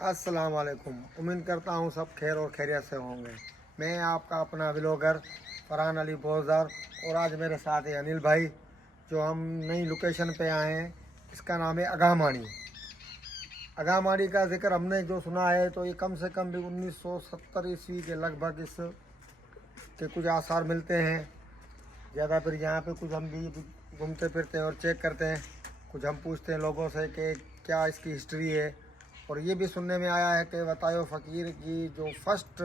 अस्सलाम वालेकुम। उम्मीद करता हूँ सब खैर और खैरियत से होंगे। मैं आपका अपना व्लॉगर फरहान अली बोजर और आज मेरे साथ है अनिल भाई, जो हम नई लोकेशन पे आए हैं। इसका नाम है अगामाड़ी। अगामाड़ी का जिक्र हमने जो सुना है तो ये कम से कम भी 1970 ईस्वी के लगभग इस के कुछ आसार मिलते हैं। ज़्यादा फिर यहाँ पे कुछ हम भी घूमते फिरते हैं और चेक करते हैं। कुछ हम पूछते हैं लोगों से कि क्या इसकी हिस्ट्री है। और ये भी सुनने में आया है कि बतायो फ़कीर की जो फर्स्ट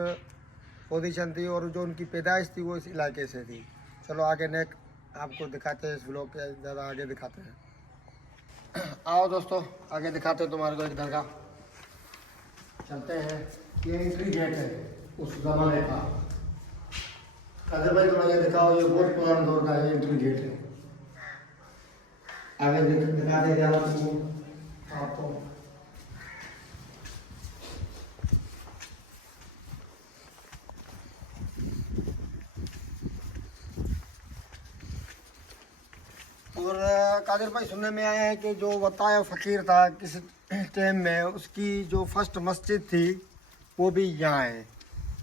पोजीशन थी और जो उनकी पैदाइश थी वो इस इलाके से थी। चलो आगे नेक्स्ट आपको दिखाते हैं, इस ब्लॉग के ज़्यादा आगे दिखाते हैं। आओ दोस्तों, आगे दिखाते हैं तुम्हारे को एक दरगाह। चलते हैं। ये एंट्री गेट है उस ज़माने का। कादिर भाई थोड़ा ये दिखाओ, ये बहुत पुराना दौर का है, एंट्री गेट है। आगे दिखा दे आपको। और कादिर भाई सुनने में आया है कि जो बताया फ़कीर था किसी टाइम में, उसकी जो फर्स्ट मस्जिद थी वो भी यहाँ है।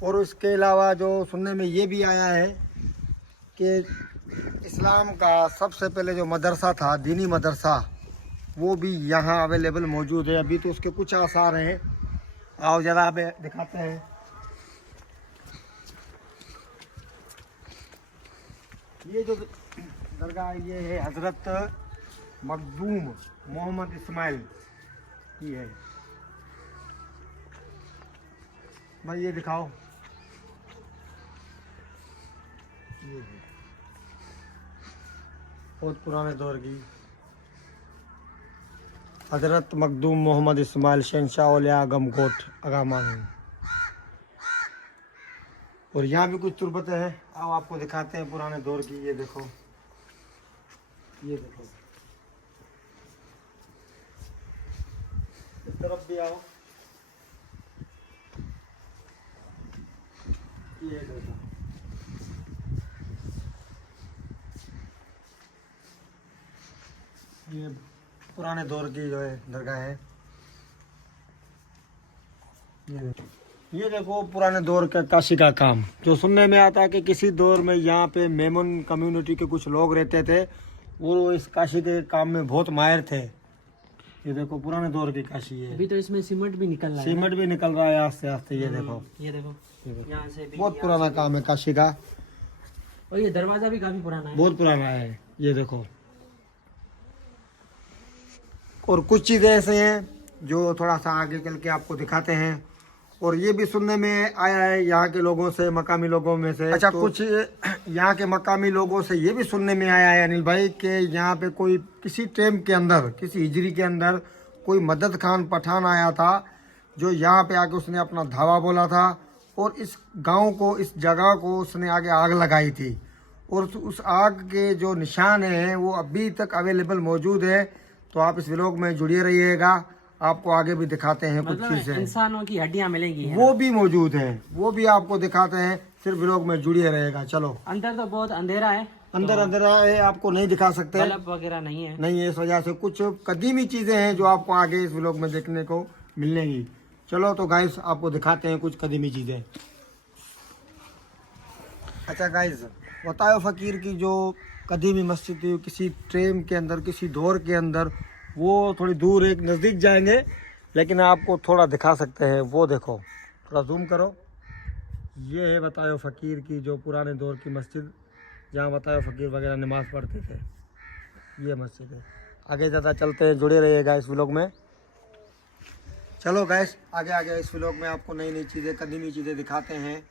और उसके अलावा जो सुनने में ये भी आया है कि इस्लाम का सबसे पहले जो मदरसा था, दीनी मदरसा, वो भी यहाँ अवेलेबल मौजूद है। अभी तो उसके कुछ आसार हैं। आओ ज़रा पे दिखाते हैं। ये जो दरगाह ये है हज़रत मखदूम मोहम्मद इस्माइल की है। भाई ये दिखाओ। ये है बहुत पुराने दौर की हज़रत मखदूम मोहम्मद इस्माइल शहंशाह औलिया गमकोट अगामाड़ी। और यहाँ भी कुछ तुरबतें हैं। आओ आपको दिखाते हैं पुराने दौर की। ये देखो, ये देखो, इस तरफ भी आओ। ये देखो, ये पुराने दौर की जो है दरगाह है। ये देखो पुराने दौर का काशी का काम। जो सुनने में आता है कि किसी दौर में यहाँ पे मेमन कम्युनिटी के कुछ लोग रहते थे और वो इस काशी के काम में बहुत माहिर थे। ये देखो पुराने दौर की काशी है। अभी तो इसमें सीमेंट भी निकल रहा है। सीमेंट भी निकल रहा है आस्ते आस्ते। ये देखो, ये देखो, यहाँ से भी बहुत पुराना काम है काशी का। और ये दरवाजा भी काफी पुराना है। बहुत पुराना है। ये देखो, और कुछ चीज़ें ऐसे हैं जो थोड़ा सा आगे चल के आपको दिखाते हैं। और ये भी सुनने में आया है यहाँ के लोगों से, मकामी लोगों में से। अच्छा, कुछ यहाँ के मकामी लोगों से ये भी सुनने में आया है अनिल भाई कि यहाँ पे कोई किसी टाइम के अंदर, किसी हिजरी के अंदर कोई मदद खान पठान आया था, जो यहाँ पे आके उसने अपना धावा बोला था और इस गांव को, इस जगह को उसने आगे आग लगाई थी। और उस आग के जो निशान हैं वो अभी तक अवेलेबल मौजूद है। तो आप इस व्लॉग में जुड़े रहिएगा, आपको आगे भी दिखाते हैं कुछ चीजें। इंसानों की हड्डियां मिलेंगी, वो भी मौजूद है, वो भी आपको दिखाते हैं। सिर्फ व्लॉग में जुड़े रहेगा। चलो, अंदर तो बहुत अंधेरा है, अंदर अंधेरा है, आपको नहीं दिखा सकते, बल्ब वगैरह नहीं है। नहीं है। इस वजह से कुछ कदीमी चीजें हैं जो आपको आगे इस व्लॉग में देखने को मिलेंगी। चलो तो गाइस आपको दिखाते हैं कुछ कदीमी चीजें। अच्छा गाइस, बताओ फ़कीर की जो कदीमी मस्जिद थी किसी टाइम के अंदर, किसी दौर के अंदर, वो थोड़ी दूर, एक नज़दीक जाएंगे लेकिन आपको थोड़ा दिखा सकते हैं। वो देखो, थोड़ा जूम करो। ये है बताओ फ़कीर की जो पुराने दौर की मस्जिद, जहाँ बताओ फ़कीर वगैरह नमाज़ पढ़ते थे। ये मस्जिद है। आगे ज़्यादा चलते हैं, जुड़े रहिएगा इस व्लॉग में। चलो गैस, आगे आगे इस व्लॉग में आपको नई नई चीज़ें, कदीमी चीज़ें दिखाते हैं।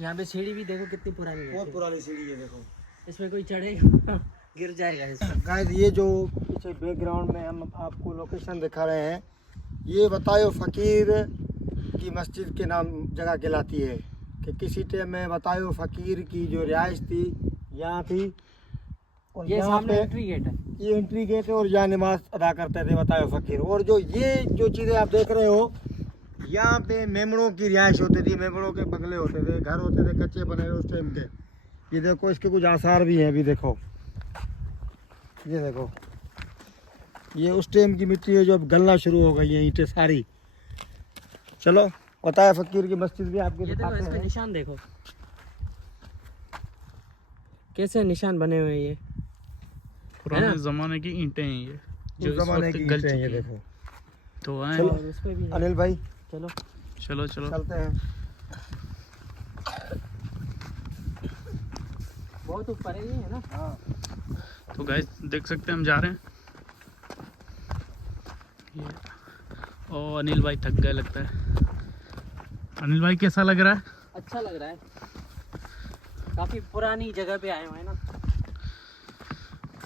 यहाँ पे सीढ़ी भी देखो कितनी पुरानी है। बहुत पुरानी सीढ़ी है, देखो। इसमें कोई चढ़ेगा गिर जाएगा इसमें। गाइस, ये जो पीछे बैकग्राउंड में हम आपको लोकेशन दिखा रहे हैं, ये बतायो फ़कीर की मस्जिद के नाम जगह कहलाती है। कि किसी टाइम में बतायो फ़कीर की जो रिहाइश थी यहाँ थी। और ये यहाँ सामने पे एंट्री गेट है। ये एंट्री गेट है और यहाँ नमाज अदा करते थे बतायो फ़कीर। और जो ये जो चीज़ें आप देख रहे हो, यहाँ पे मेमनों की रिहाइश होती थी, मेमनों के बंगले होते थे, घर होते थे कच्चे बने हुए उस टाइम के। ये देखो, इसके कुछ आसार भी हैं। अभी देखो, ये देखो, ये उस टाइम की मिट्टी है जो अब गलना शुरू हो गई है, ईंटें सारी। चलो बताया फकीर की मस्जिद भी आपको ये देखो दिखाते इस पे हैं। निशान देखो कैसे निशान बने हुए हैं ये। पुराने जमाने की ईंटें हैं ये, जो उस इस जमाने वक्त की गल ईंटें हैं, ये चुकी हैं। देखो। तो आए, चलो और उस पे भी है। अनिल भाई चलो चलो चलो। चलते हैं। बहुत ऊपर है ये, है ना। हाँ तो गाइस देख सकते हैं हम जा रहे हैं। ये ओ अनिल भाई थक गए लगता है। अनिल भाई कैसा लग रहा है? अच्छा लग रहा है, काफी पुरानी जगह पे आए हुए हैं ना।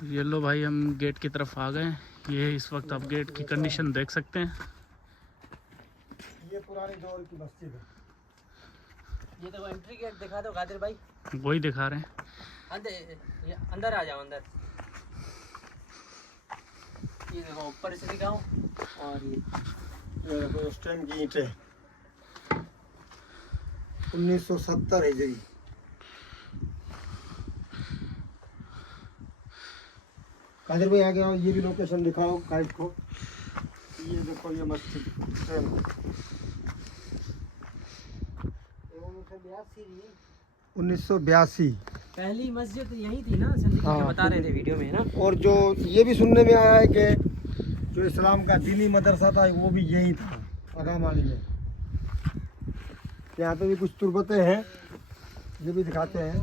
ये लो भाई हम गेट की तरफ आ गए हैं। ये इस वक्त आप गेट की कंडीशन देख सकते हैं। ये पुरानी दौर की मस्जिद है। ये देखो एंट्री गेट दिखा दो कादिर भाई। वही दिखा रहे हैं। अंदर आ जाओ अंदर। ये देखो ऊपर से दिखाओ। और ये देखो उस टाइम की ईंटें 1970 हिजरी। कादिर भाई आगे आओ, ये भी लोकेशन दिखाओ गाइड को। ये देखो ये मस्जिद 1982। पहली मस्जिद यही थी ना संदीप हाँ। जो बता रहे थे वीडियो में, है ना। और जो ये भी सुनने में आया है कि जो इस्लाम का दीनी मदरसा था वो भी यही था अगामाली में। यहाँ पे भी कुछ तुरबतें हैं, ये भी दिखाते हैं।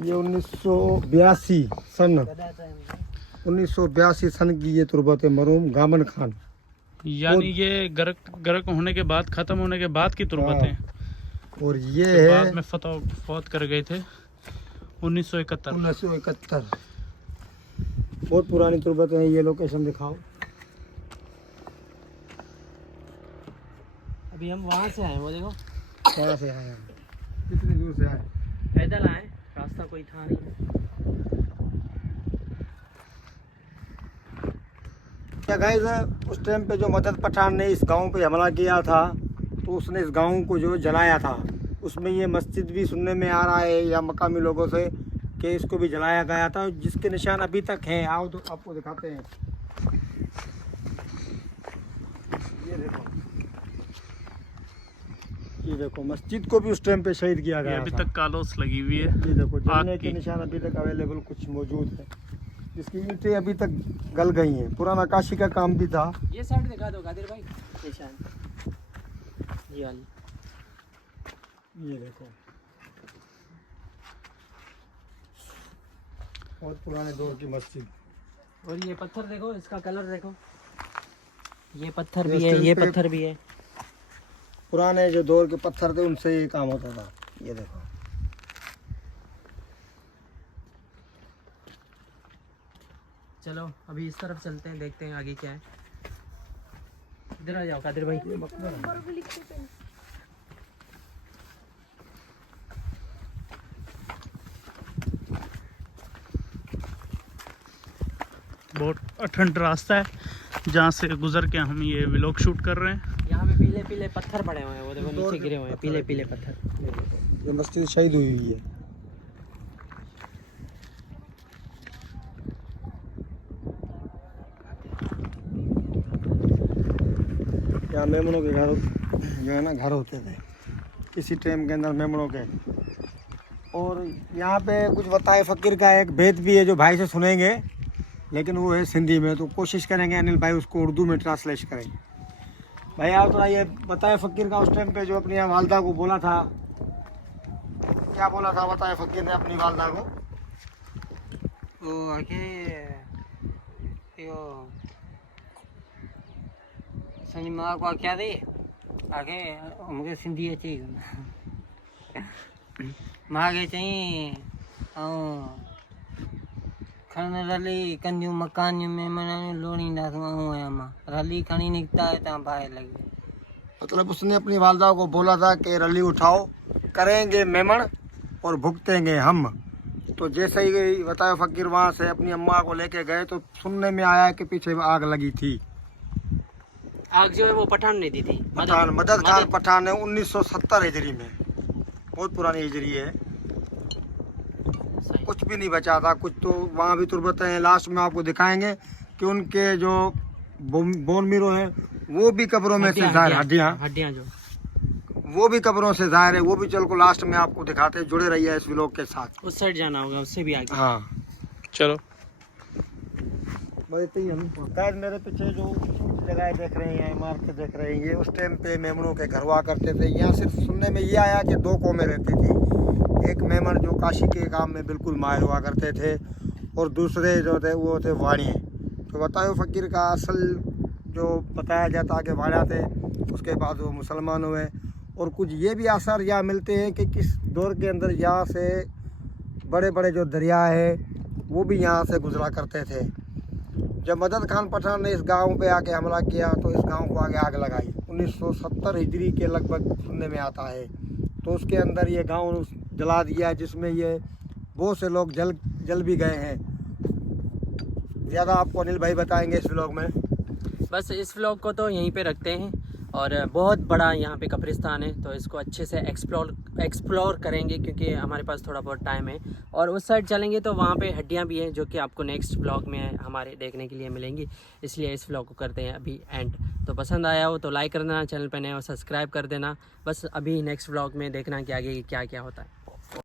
ये 1982 सन 1982 सन की ये तुरबत है मरूम गामन खान। यानी ये गर्क होने के बाद, खत्म होने के बाद की तुरबतें, और ये जो है बाद में फौत कर गए थे 1971। 1971। बहुत पुरानी तुरबतें हैं। ये लोकेशन दिखाओ। अभी हम वहाँ से आए, वो देखो कहाँ से आए हैं? कितनी दूर से आए? पैदल आए, रास्ता कोई था नहीं। क्या गाइस, उस टाइम पे जो मदद पठान ने इस गांव पे हमला किया था तो उसने इस गांव को जो जलाया था, उसमें ये मस्जिद भी सुनने में आ रहा है या मकामी लोगों से कि इसको भी जलाया गया था, जिसके निशान अभी तक हैं। आओ तो आपको दिखाते हैं। ये देखो मस्जिद को भी उस टाइम पे शहीद किया ये गया अभी था। तक कालोस लगी हुई है। ये देखो जलने आग के की। निशान अभी तक अवेलेबल कुछ मौजूद है, जिसकी ईंटें अभी तक गल गई हैं। पुराना काशी का काम भी था। ये साइड दिखा दो कादिर भाई, निशान ये वाली। ये देखो बहुत पुराने दौर की मस्जिद। और ये पत्थर देखो, इसका कलर देखो। ये पत्थर ये भी है, ये स्टील पे- पत्थर भी है। पुराने जो दौर के पत्थर थे उनसे ये काम होता था। ये देखो चलो अभी इस तरफ चलते हैं, देखते हैं आगे क्या है। इधर आ जाओ कादिर भाई। बहुत अठंड रास्ता है जहाँ से गुजर के हम ये व्लॉग शूट कर रहे हैं। यहाँ पे पीले पीले पत्थर पड़े हुए हैं, वो देखो दौर नीचे के गिरे हुए हैं पत्थर पीले है। पीले पत्थर। ये मस्जिद शहीद हुई हुई है। यहाँ मेमनों के घर जो है ना घर होते थे इसी टाइम के अंदर मेमनों के। और यहाँ पे कुछ बताए फ़कीर का एक भेद भी है जो भाई से सुनेंगे, लेकिन वो है सिंधी में, तो कोशिश करेंगे अनिल भाई उसको उर्दू में ट्रांसलेट करें। भाई आप थोड़ा ये बताए फ़कीर का उस टाइम पे जो अपनी वालदा को बोला था, क्या बोला था बताए फ़कीर ने अपनी वालदा को? वो आगे यो सनी माँ को क्या दे आगे मुझे सिंधी अचे माँ के चाहिए खन रली कंदियूं मकानियूं में मना लोणींदासूं आया मां रली खणी निकता है तव्हां बाहर लगे। मतलब उसने अपनी वालदा को बोला था कि रली उठाओ, करेंगे मेमन और भुगतेंगे हम। तो जैसे ही बताया फ़कीर वहाँ से अपनी अम्मा को लेके गए तो सुनने में आया कि पीछे आग लगी थी। आग जो है वो पठान ने दी थी, पठान मदद खान पठान ने 1970 हिजरी में, बहुत पुरानी हिजरी है। कुछ भी नहीं बचा था, कुछ तो वहाँ भी तुरबतें हैं। लास्ट में आपको दिखाएंगे कि उनके जो बोन मीरो है, वो भी कब्रों में से ज़ाहिर, हड्डियाँ जो वो भी कब्रों से ज़ाहिर है। वो भी चल को लास्ट में आपको दिखाते हैं, जुड़े रहिए इस व्लॉग के साथ। उस साइड जाना होगा, उससे भी आगे। हाँ चलो। शायद मेरे पीछे जो जगह देख रहे हैं, इमारतें देख रहे हैं, ये उस टाइम पे मेमनों के घर हुआ करते थे। यहाँ सिर्फ सुनने में ये आया कि 2 कौमें रहती थी। एक मेमन जो काशी के काम में बिल्कुल माहिर हुआ करते थे, और दूसरे जो थे वो थे वाणिये। तो बताओ फ़कीर का असल जो बताया जाता कि वाणिया थे, उसके बाद वो मुसलमान हुए। और कुछ ये भी आसार यहाँ मिलते हैं कि किस दौर के अंदर यहाँ से बड़े बड़े जो दरिया है वो भी यहाँ से गुजरा करते थे। जब मदद खान पठान ने इस गांव पे आके हमला किया तो इस गांव को आगे आग लगाई 1970 हिजरी के लगभग सुनने में आता है। तो उसके अंदर ये गांव जला दिया, जिसमें ये बहुत से लोग जल भी गए हैं। ज़्यादा आपको अनिल भाई बताएंगे इस व्लॉग में। बस इस व्लॉग को तो यहीं पे रखते हैं, और बहुत बड़ा यहाँ पे कब्रिस्तान है, तो इसको अच्छे से एक्सप्लोर करेंगे क्योंकि हमारे पास थोड़ा बहुत टाइम है। और उस साइड चलेंगे तो वहाँ पे हड्डियाँ भी हैं जो कि आपको नेक्स्ट व्लॉग में हमारे देखने के लिए मिलेंगी। इसलिए इस व्लॉग को करते हैं अभी एंड। तो पसंद आया हो तो लाइक कर देना, चैनल पर नए हो सब्सक्राइब कर देना। बस अभी नेक्स्ट व्लॉग में देखना कि आगे क्या क्या होता है।